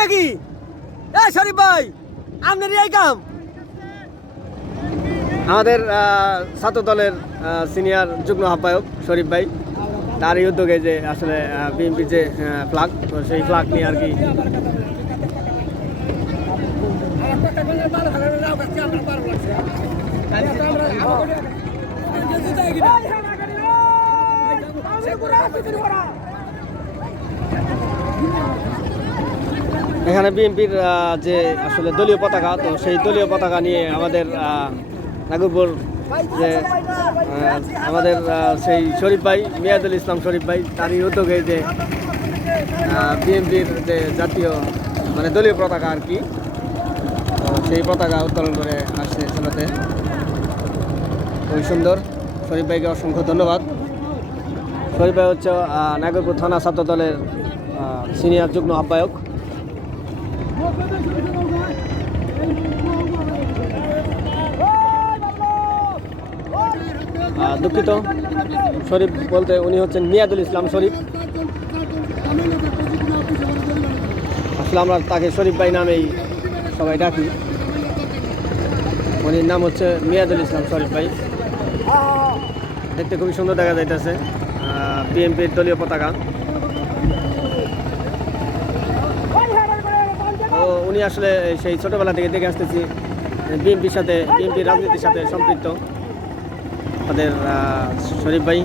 নাকি? এ শরীফ ভাই আপনার এই কাম। আমাদের ছাত্র দলের সিনিয়র যুগ্ম আহ্বায়ক শরীফ ভাই তারই উদ্যোগে যে আসলে বিএনপির যে ফ্লাগ তো সেই ফ্লাগ নিয়ে আর কি। এখানে বিএনপির যে আসলে দলীয় পতাকা তো সেই দলীয় পতাকা নিয়ে আমাদের নাগরপুর যে আমাদের সেই শরীফ ভাই মিয়াদুল ইসলাম শরীফ ভাই তারই উদ্যোগে যে বিএনপির যে জাতীয় মানে দলীয় পতাকা আর কি সেই পতাকা উত্তোলন করে আসছে চলাতে খুবই সুন্দর। শরীফ ভাইকে অসংখ্য ধন্যবাদ। শরীফ ভাই হচ্ছে নাগরপুর থানা ছাত্র দলের সিনিয়র যুগ্ম আহ্বায়ক। আহ, দুঃখিত। শরীফ বলতে উনি হচ্ছেন মিয়াদুল ইসলাম শরীফ। আসলে আমরা তাকে শরীফ ভাই নামেই সবাই ডাকি। উনির নাম হচ্ছে মিয়াদুল ইসলাম শরীফ ভাই। দেখতে খুবই সুন্দর দেখা যাইতেছে। বিএনপির দলীয় পতাকা। উনি আসলে সেই ছোটবেলা থেকে দেখে আসতেছি, বিএনপির সাথে, বিএনপির রাজনীতির সাথে সম্পৃক্ত আমাদের শরীফ ভাই।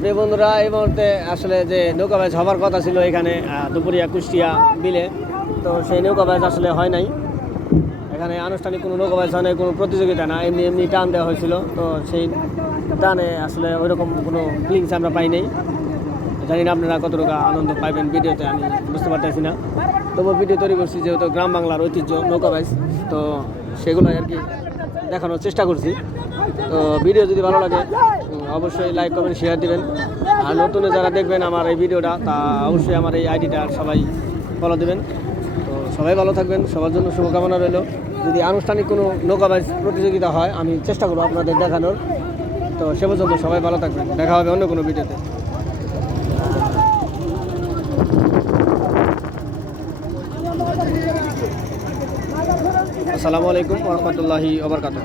প্রিয় বন্ধুরা এই মুহূর্তে আসলে যে নৌকা ব্যাচ হবার কথা ছিল এখানে দুপুরিয়া কুষ্টিয়া বিলে। তো সেই নৌকা ব্যাচ আসলে হয় নাই। এখানে আনুষ্ঠানিক কোনো নৌকা নাই কোনো প্রতিযোগিতা না, এমনি এমনি টান দেওয়া হয়েছিল। তো সেই টানে আসলে ওইরকম কোনো ফিলিংস আমরা পাই নাই। জানি না আপনারা কতটুকু আনন্দ পাইবেন ভিডিওতে, আমি বুঝতে পারতেছি না। তবু ভিডিও তৈরি করছি যেহেতু গ্রাম বাংলার ঐতিহ্য, নৌকা ব্যাচ তো সেগুলো আর কি দেখানোর চেষ্টা করছি। তো ভিডিও যদি ভালো লাগে, অবশ্যই লাইক কমেন্ট শেয়ার দিবেন। আর নতুন যারা দেখবেন আমার এই ভিডিওটা তা অবশ্যই আমার এই আইডিটা সবাই ফলো দেবেন। তো সবাই ভালো থাকবেন, সবার জন্য শুভকামনা রইল। যদি আনুষ্ঠানিক কোনো নৌকাবাজ প্রতিযোগিতা হয়, আমি চেষ্টা করব আপনাদের দেখানোর। তো সে পর্যন্ত সবাই ভালো থাকবেন। দেখা হবে অন্য কোনো ভিডিওতে। আসসালামু আলাইকুম রহমতুল্লাহি ওবরকাত